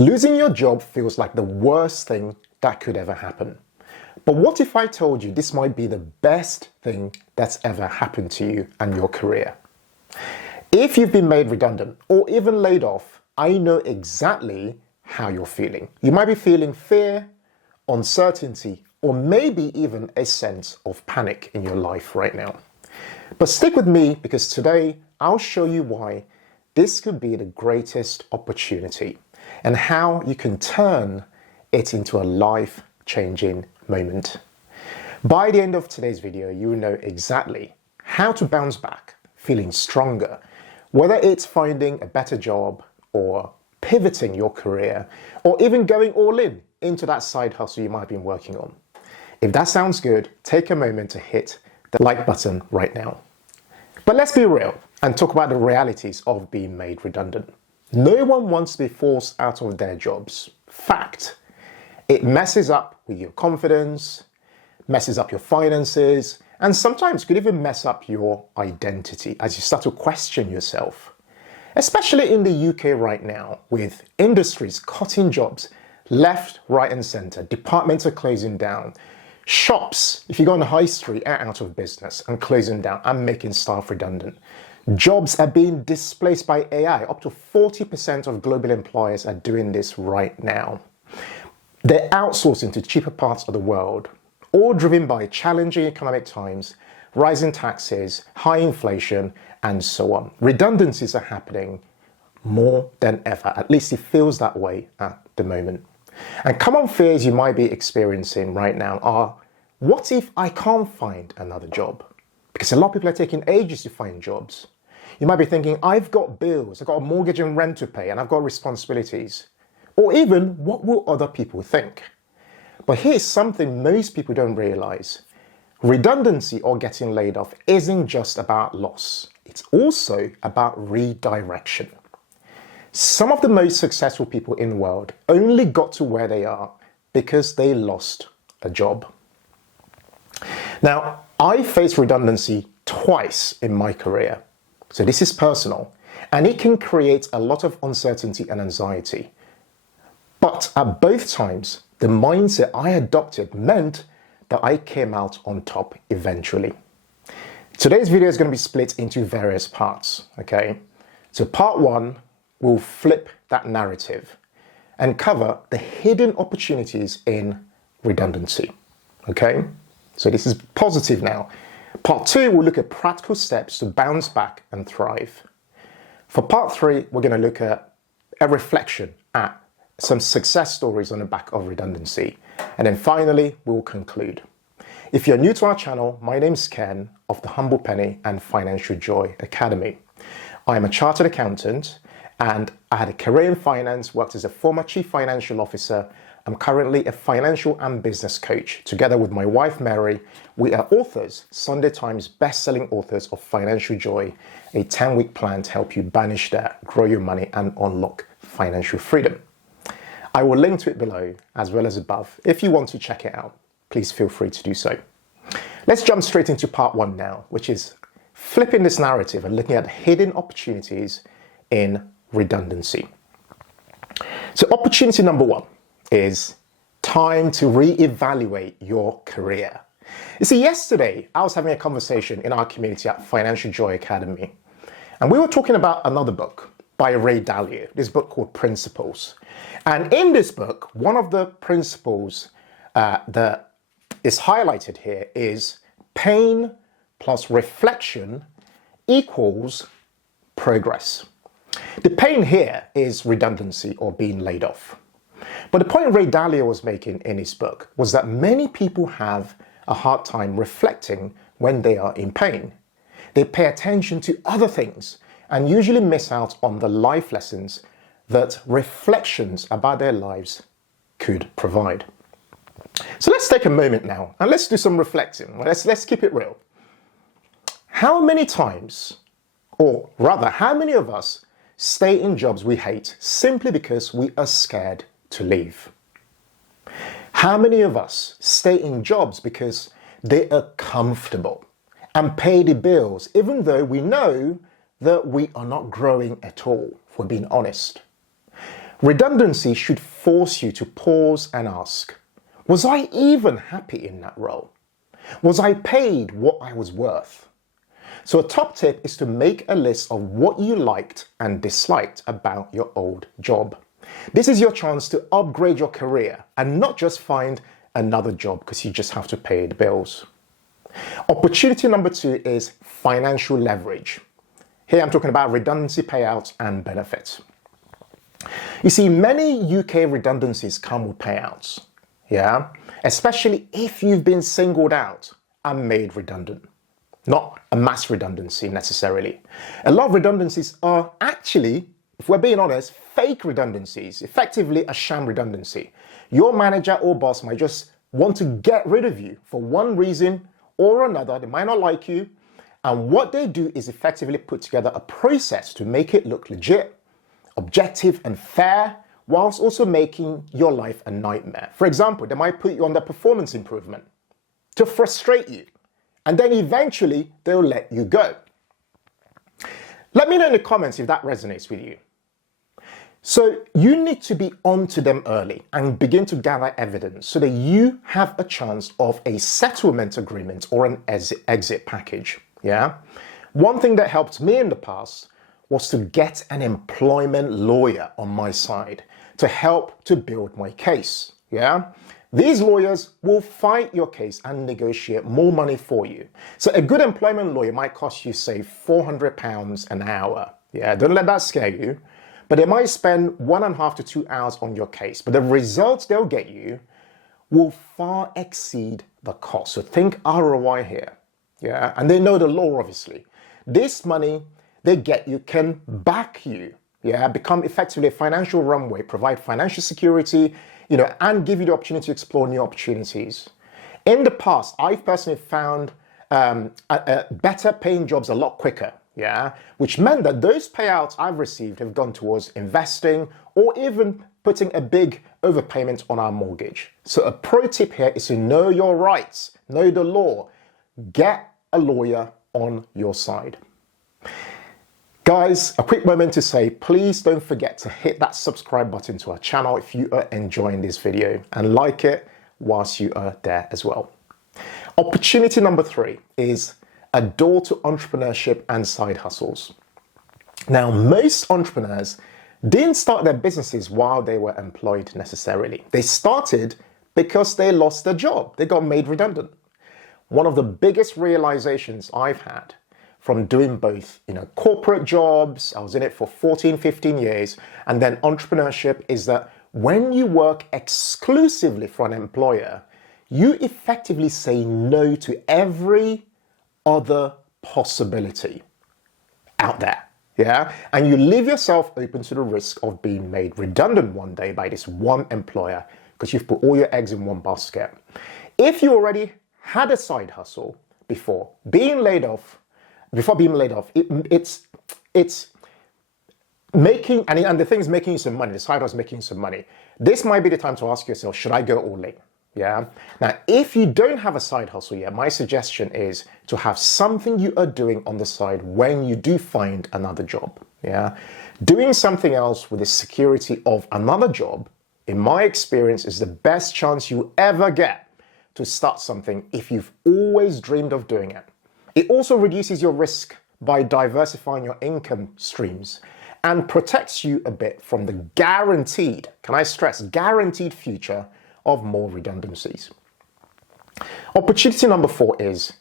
Losing your job feels like the worst thing that could ever happen. But what if I told you this might be the best thing that's ever happened to you and your career? If you've been made redundant or even laid off, I know exactly how you're feeling. You might be feeling fear, uncertainty, or maybe even a sense of panic in your life right now. But stick with me, because today I'll show you why this could be the greatest opportunity and how you can turn it into a life-changing moment. By the end of today's video, you will know exactly how to bounce back feeling stronger, whether it's finding a better job or pivoting your career or even going all in into that side hustle you might have been working on. If that sounds good, take a moment to hit the like button right now. But let's be real and talk about the realities of being made redundant. No one wants to be forced out of their jobs. Fact. It messes up with your confidence, messes up your finances, and sometimes could even mess up your identity as you start to question yourself. Especially in the UK right now, with industries cutting jobs left, right and centre, departments are closing down, shops, if you go on the high street, are out of business and closing down and making staff redundant. Jobs are being displaced by AI. Up to 40% of global employers are doing this right now. They're outsourcing to cheaper parts of the world, all driven by challenging economic times, rising taxes, high inflation, and so on. Redundancies are happening more than ever. At least it feels that way at the moment. And common fears you might be experiencing right now are, what if I can't find another job? Because a lot of people are taking ages to find jobs. You might be thinking, I've got bills, I've got a mortgage and rent to pay, and I've got responsibilities. Or even, what will other people think? But here's something most people don't realize. Redundancy or getting laid off isn't just about loss. It's also about redirection. Some of the most successful people in the world only got to where they are because they lost a job. Now, I faced redundancy twice in my career. So this is personal, and it can create a lot of uncertainty and anxiety. But at both times, the mindset I adopted meant that I came out on top eventually. Today's video is going to be split into various parts, okay? So part one, we'll flip that narrative and cover the hidden opportunities in redundancy, okay? So this is positive now. Part two, we'll look at practical steps to bounce back and thrive. For part three, we're going to look at a reflection at some success stories on the back of redundancy. And then finally, we'll conclude. If you're new to our channel, my name's Ken of the Humble Penny and Financial Joy Academy. I'm a chartered accountant and I had a career in finance, worked as a former chief financial officer. I'm currently a financial and business coach. Together with my wife, Mary, we are authors, Sunday Times best-selling authors of Financial Joy, a 10-week plan to help you banish debt, grow your money, and unlock financial freedom. I will link to it below as well as above. If you want to check it out, please feel free to do so. Let's jump straight into part one now, which is flipping this narrative and looking at hidden opportunities in redundancy. So opportunity number one is time to reevaluate your career. You see, yesterday I was having a conversation in our community at Financial Joy Academy, and we were talking about another book by Ray Dalio, this book called Principles. And in this book, one of the principles that is highlighted here is pain plus reflection equals progress. The pain here is redundancy or being laid off. But the point Ray Dalio was making in his book was that many people have a hard time reflecting when they are in pain. They pay attention to other things and usually miss out on the life lessons that reflections about their lives could provide. So let's take a moment now and let's do some reflecting. Let's keep it real. How many times, or rather, how many of us stay in jobs we hate simply because we are scared to leave? How many of us stay in jobs because they are comfortable and pay the bills, even though we know that we are not growing at all, if we're being honest? Redundancy should force you to pause and ask, was I even happy in that role? Was I paid what I was worth? So a top tip is to make a list of what you liked and disliked about your old job. This is your chance to upgrade your career and not just find another job because you just have to pay the bills. Opportunity number 2 is financial leverage. Here I'm talking about redundancy payouts and benefits. You see, many UK redundancies come with payouts, especially if you've been singled out and made redundant. Not a mass redundancy necessarily. A lot of redundancies are actually, if we're being honest, fake redundancies, effectively a sham redundancy. Your manager or boss might just want to get rid of you for one reason or another. They might not like you. And what they do is effectively put together a process to make it look legit, objective and fair, whilst also making your life a nightmare. For example, they might put you under performance improvement to frustrate you. And then eventually they'll let you go. Let me know in the comments if that resonates with you. So you need to be onto them early and begin to gather evidence so that you have a chance of a settlement agreement or an exit package. One thing that helped me in the past was to get an employment lawyer on my side to help to build my case. These lawyers will fight your case and negotiate more money for you. So a good employment lawyer might cost you, say, £400 an hour. Don't let that scare you. But they might spend 1.5 to 2 hours on your case. But the results they'll get you will far exceed the cost. So think ROI here. And they know the law, obviously. This money they get you can back you. Become effectively a financial runway, provide financial security, and give you the opportunity to explore new opportunities. In the past, I've personally found better paying jobs a lot quicker, which meant that those payouts I've received have gone towards investing or even putting a big overpayment on our mortgage. So a pro tip here is to know your rights, know the law, get a lawyer on your side. Guys, a quick moment to say, please don't forget to hit that subscribe button to our channel if you are enjoying this video, and like it whilst you are there as well. Opportunity number 3 is a door to entrepreneurship and side hustles. Now, most entrepreneurs didn't start their businesses while they were employed necessarily. They started because they lost their job. They got made redundant. One of the biggest realizations I've had from doing both, corporate jobs, I was in it for 14, 15 years, and then entrepreneurship, is that when you work exclusively for an employer, you effectively say no to every other possibility out there. And you leave yourself open to the risk of being made redundant one day by this one employer because you've put all your eggs in one basket. If you already had a side hustle before being laid off, it's making, and the thing is making you some money, the side hustle is making you some money. This might be the time to ask yourself, should I go all in? Now, if you don't have a side hustle yet, my suggestion is to have something you are doing on the side when you do find another job. Doing something else with the security of another job, in my experience, is the best chance you ever get to start something if you've always dreamed of doing it. It also reduces your risk by diversifying your income streams and protects you a bit from the guaranteed, can I stress, guaranteed future of more redundancies. Opportunity number 4 is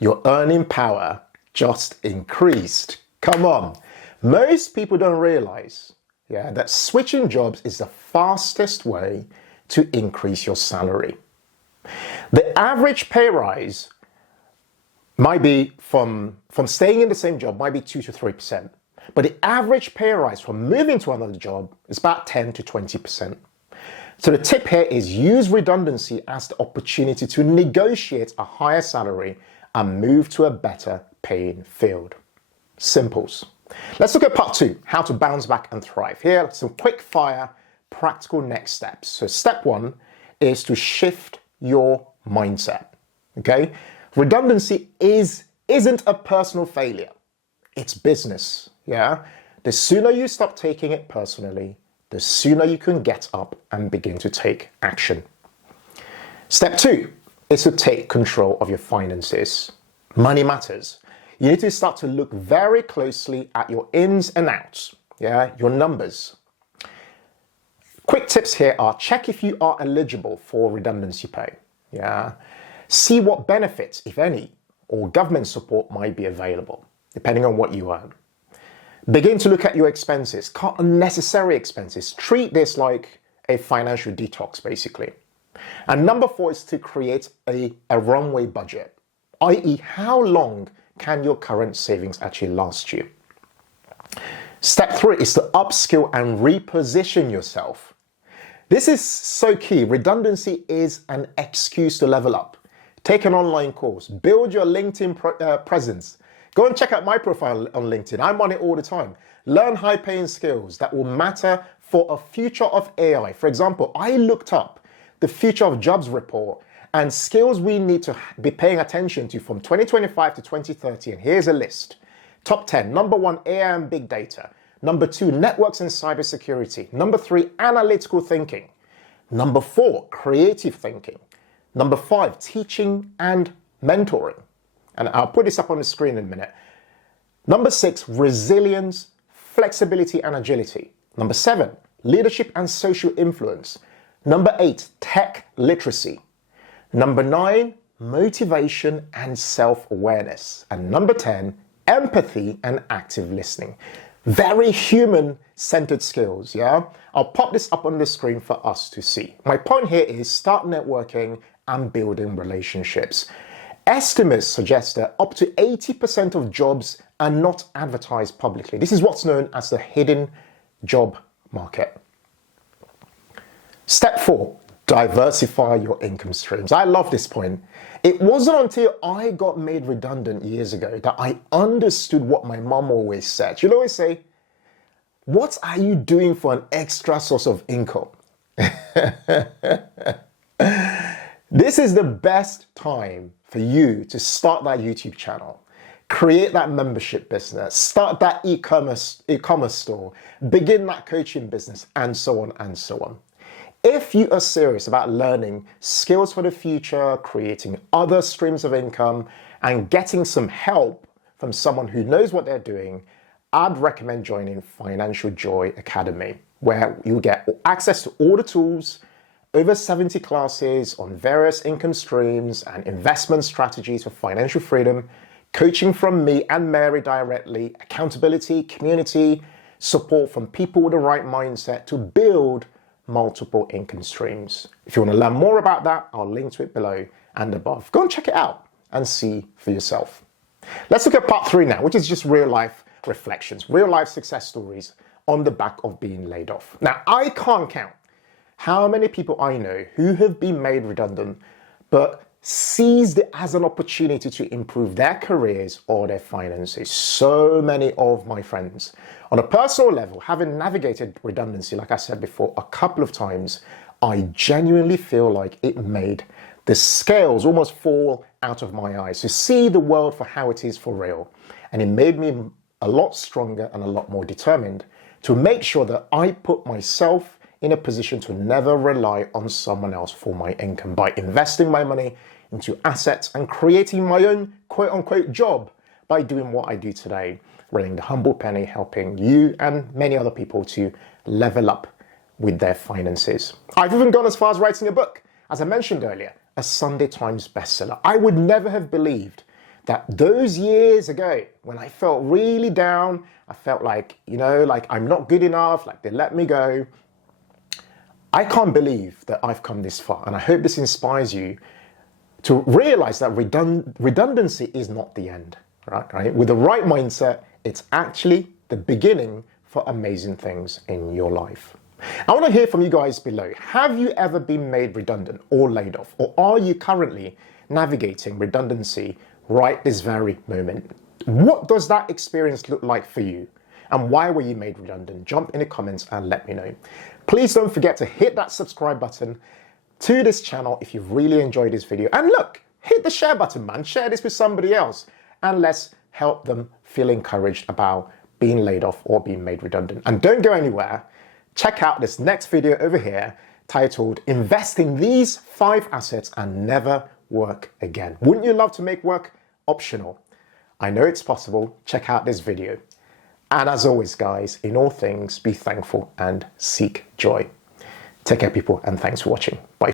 your earning power just increased. Come on. Most people don't realize that switching jobs is the fastest way to increase your salary. The average pay rise might be from staying in the same job, might be 2 to 3%. But the average pay rise from moving to another job is about 10 to 20%. So the tip here is use redundancy as the opportunity to negotiate a higher salary and move to a better paying field. Simples. Let's look at part 2, how to bounce back and thrive. Here, some quick fire, practical next steps. So step 1 is to shift your mindset. Okay? Redundancy isn't a personal failure. It's business. The sooner you stop taking it personally, the sooner you can get up and begin to take action. Step 2 is to take control of your finances. Money matters. You need to start to look very closely at your ins and outs, your numbers. Quick tips here are: check if you are eligible for redundancy pay. See what benefits, if any, or government support might be available, depending on what you earn. Begin to look at your expenses. Cut unnecessary expenses. Treat this like a financial detox, basically. And number 4 is to create a runway budget, i.e., how long can your current savings actually last you? Step 3 is to upskill and reposition yourself. This is so key. Redundancy is an excuse to level up. Take an online course, build your LinkedIn presence. Go and check out my profile on LinkedIn. I'm on it all the time. Learn high-paying skills that will matter for a future of AI. For example, I looked up the Future of Jobs report and skills we need to be paying attention to from 2025 to 2030. And here's a list. Top 10. Number 1, AI and big data. Number 2, networks and cybersecurity. Number 3, analytical thinking. Number 4, creative thinking. Number 5, teaching and mentoring. And I'll put this up on the screen in a minute. Number 6, resilience, flexibility and agility. Number 7, leadership and social influence. Number 8, tech literacy. Number 9, motivation and self-awareness. And number 10, empathy and active listening. Very human-centered skills, I'll pop this up on the screen for us to see. My point here is start networking and building relationships. Estimates suggest that up to 80% of jobs are not advertised publicly. This is what's known as the hidden job market. Step 4, diversify your income streams. I love this point. It wasn't until I got made redundant years ago that I understood what my mom always said. She'll always say, what are you doing for an extra source of income? This is the best time for you to start that YouTube channel, create that membership business, start that e-commerce store, begin that coaching business, and so on and so on. If you are serious about learning skills for the future, creating other streams of income, and getting some help from someone who knows what they're doing, I'd recommend joining Financial Joy Academy, where you'll get access to all the tools, over 70 classes on various income streams and investment strategies for financial freedom, coaching from me and Mary directly, accountability, community, support from people with the right mindset to build multiple income streams. If you want to learn more about that, I'll link to it below and above. Go and check it out and see for yourself. Let's look at part 3 now, which is just real life reflections, real life success stories on the back of being laid off. Now, I can't count how many people I know who have been made redundant but seized it as an opportunity to improve their careers or their finances. So many of my friends. On a personal level, having navigated redundancy, like I said before, a couple of times, I genuinely feel like it made the scales almost fall out of my eyes to see the world for how it is for real. And it made me a lot stronger and a lot more determined to make sure that I put myself in a position to never rely on someone else for my income by investing my money into assets and creating my own quote-unquote job by doing what I do today, running the Humble Penny, helping you and many other people to level up with their finances. I've even gone as far as writing a book, as I mentioned earlier, a Sunday Times bestseller. I would never have believed that those years ago, when I felt really down, I felt like, like I'm not good enough, like they let me go. I can't believe that I've come this far, and I hope this inspires you to realize that redundancy is not the end, right? With the right mindset, it's actually the beginning for amazing things in your life. I want to hear from you guys below. Have you ever been made redundant or laid off, or are you currently navigating redundancy right this very moment? What does that experience look like for you? And why were you made redundant? Jump in the comments and let me know. Please don't forget to hit that subscribe button to this channel if you've really enjoyed this video. And look, hit the share button, man. Share this with somebody else. And let's help them feel encouraged about being laid off or being made redundant. And don't go anywhere. check out this next video over here titled Invest in These 5 Assets and Never Work Again. Wouldn't you love to make work optional? I know it's possible. Check out this video. And as always, guys, in all things, be thankful and seek joy. Take care, people, and thanks for watching. Bye.